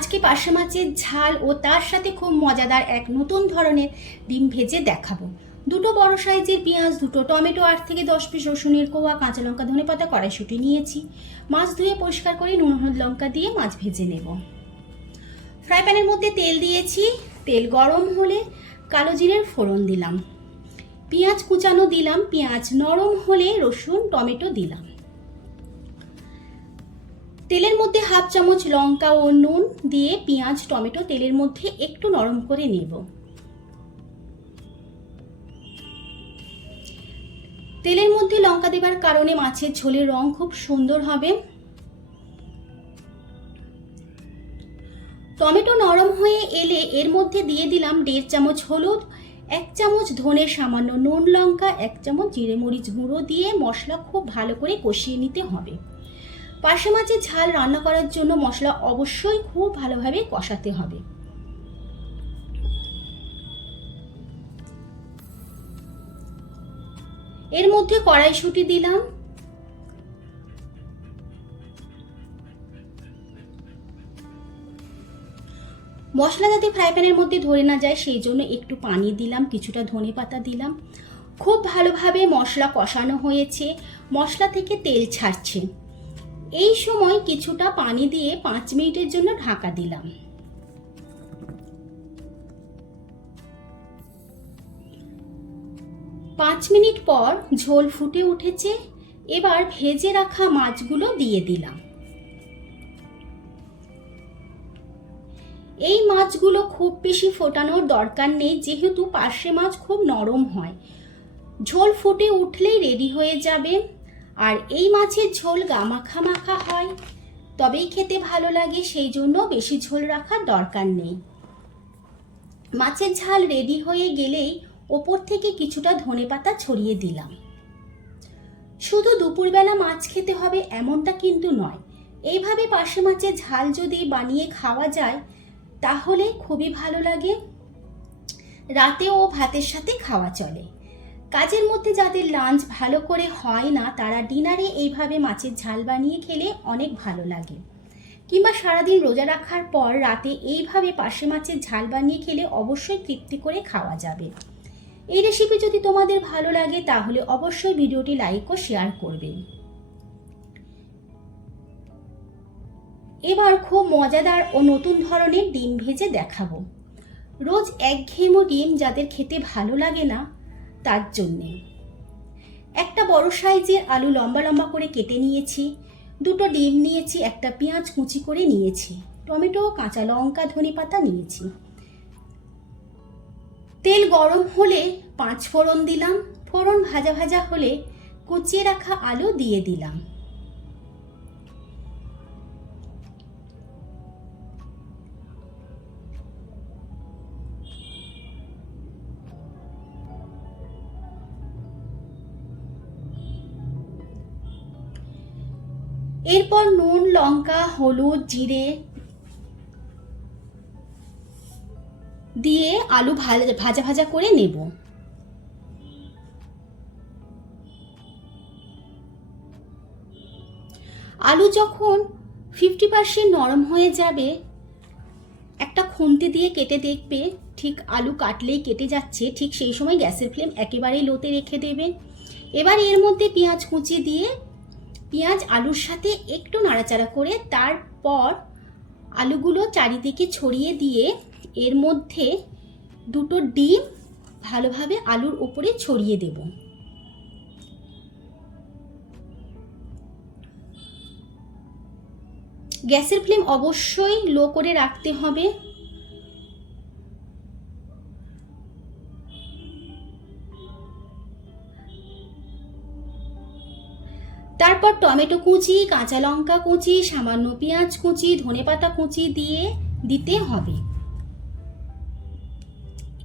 আজকে পার্শে মাছের ঝাল ও তার সাথে খুব মজাদার এক নতুন ধরনের ডিম ভেজে দেখাবো। দুটো বড় সাইজের পেঁয়াজ, দুটো টমেটো, 8 থেকে 10 পিস রসুনের কোয়া, কাঁচা লঙ্কা, ধনেপাতা, কড়াইশুঁটি নিয়েছি। মাছ ধুয়ে পরিষ্কার করে নুন হলুদ লঙ্কা দিয়ে মাছ ভেজে নেব। ফ্রাই প্যানের মধ্যে তেল দিয়েছি। তেল গরম হলে কালো জিরের ফোড়ন দিলাম, পেঁয়াজ কুচানো দিলাম। পেঁয়াজ নরম হলে রসুন টমেটো দিলাম। তেলের মধ্যে হাফ চামচ লঙ্কা ও নুন দিয়ে পেঁয়াজ টমেটো তেলের মধ্যে একটু নরম করে নেব। তেলের মধ্যে লঙ্কা দেবার কারণে মাছের ঝোলের রং খুব সুন্দর হবে। টমেটো নরম হয়ে এলে এর মধ্যে দিয়ে দিলাম 1.5 চামচ হলুদ, 1 চামচ ধনে, সামান্য নুন লঙ্কা, 1 চামচ জিরে মরিচ গুঁড়ো দিয়ে মশলা খুব ভালো করে কষিয়ে নিতে হবে। পার্শে মাছের ঝাল রান্না করার জন্য মশলা অবশ্যই খুব ভালোভাবে কষাতে হবে। এর মধ্যে কড়াইশুঁটি দিলাম, মশলা যাতে ফ্রাই প্যানের মধ্যে ধরে না যায় সেই জন্য একটু পানি দিলাম, কিছুটা ধনেপাতা দিলাম। খুব ভালোভাবে মশলা কষানো হয়েছে, মশলা থেকে তেল ছাড়ছে। এই সময় কিছুটা পানি দিয়ে 5 মিনিটের জন্য ঢাকা দিলাম। পাঁচ মিনিট পর ঝোল ফুটে উঠেছে। এবার ভেজে রাখা মাছগুলো দিয়ে দিলাম। এই মাছগুলো খুব বেশি ফোটানোর দরকার নেই, যেহেতু পার্শে মাছ খুব নরম হয়। ঝোল ফুটে উঠলেই রেডি হয়ে যাবে। আর এই মাছের ঝোল গামাখা মাখা হয়, তবেই খেতে ভালো লাগে, সেই জন্য বেশি ঝোল রাখার দরকার নেই। মাছের ঝাল রেডি হয়ে গেলেই ওপর থেকে কিছুটা ধনেপাতা ছড়িয়ে দিলাম। শুধু দুপুরবেলা মাছ খেতে হবে এমনটা কিন্তু নয়। এইভাবে পার্শে মাছের ঝাল যদি বানিয়ে খাওয়া যায় তাহলে খুবই ভালো লাগে। রাতেও ভাতের সাথে খাওয়া চলে। কাজের মধ্যে যাদের লাঞ্চ ভালো করে হয় না তারা ডিনারে এইভাবে মাছের ঝাল বানিয়ে খেলে অনেক ভালো লাগে। কিংবা সারাদিন রোজা রাখার পর রাতে এইভাবে পার্শে মাছের ঝাল বানিয়ে খেলে অবশ্যই তৃপ্তি করে খাওয়া যাবে। এই রেসিপি যদি তোমাদের ভালো লাগে তাহলে অবশ্যই ভিডিওটি লাইক ও শেয়ার করবে। এবার খুব মজাদার ও নতুন ধরনের ডিম ভেজে দেখাবো। রোজ একঘেয়েমো ডিম যাদের খেতে ভালো লাগে না তার জন্যে। একটা বড় সাইজের আলু লম্বা লম্বা করে কেটে নিয়েছি, দুটো ডিম নিয়েছি, একটা পেঁয়াজ কুচি করে নিয়েছি, টমেটো, কাঁচা লঙ্কা, ধনেপাতা নিয়েছি। তেল গরম হলে 5 ফোড়ন দিলাম। ফোড়ন ভাজা ভাজা হলে কুচিয়ে রাখা আলু দিয়ে দিলাম। এরপর নুন লঙ্কা হলুদ জিরে দিয়ে আলু ভাজা ভাজা করে নেব। আলু যখন 50% নরম হয়ে যাবে একটা খুন্তি দিয়ে কেটে দেখবে ঠিক আলু কাটলেই কেটে যাচ্ছে, ঠিক সেই সময় গ্যাসের ফ্লেম একেবারেই লোতে রেখে দেবে। এবার এর মধ্যে পেঁয়াজ কুচি দিয়ে পেঁয়াজ আলুর সাথে একটু নাড়াচাড়া করে তারপর আলুগুলো চারিদিকে ছড়িয়ে দিয়ে এর মধ্যে দুটো ডিম ভালোভাবে আলুর উপরে ছড়িয়ে দেব। গ্যাসের ফ্লেম অবশ্যই লো করে রাখতে হবে। তারপর টমেটো কুচি, কাঁচা লঙ্কা কুচি, সামান্য পেঁয়াজ কুচি, ধনেপাতা কুচি দিয়ে দিতে হবে।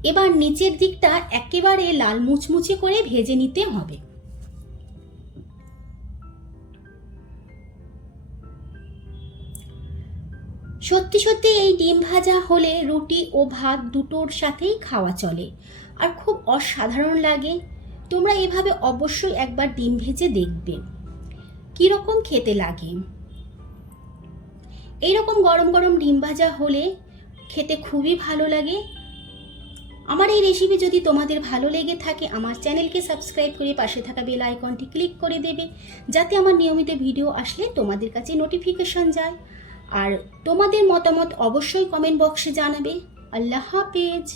এবার নিচের দিকটা একেবারে লাল মুচমুচে করে ভেজে নিতে হবে। সত্যি সত্যি এই ডিম ভাজা হলে রুটি ও ভাত দুটোর সাথেই খাওয়া চলে আর খুব অসাধারণ লাগে। তোমরা এভাবে অবশ্যই একবার ডিম ভেজে দেখবে কিরকম খেতে লাগে। এইরকম গরম গরম ডিম ভাজা হলে খেতে খুবই ভালো লাগে। আমার এই রেসিপি যদি তোমাদের ভালো লেগে থাকে আমার চ্যানেলকে সাবস্ক্রাইব করে পাশে থাকা বেল আইকনটি ক্লিক করে দেবে, যাতে আমার নিয়মিত ভিডিও আসলে তোমাদের কাছে নোটিফিকেশন যায়। আর তোমাদের মতামত অবশ্যই কমেন্ট বক্সে জানাবে। আল্লাহ হাফেজ।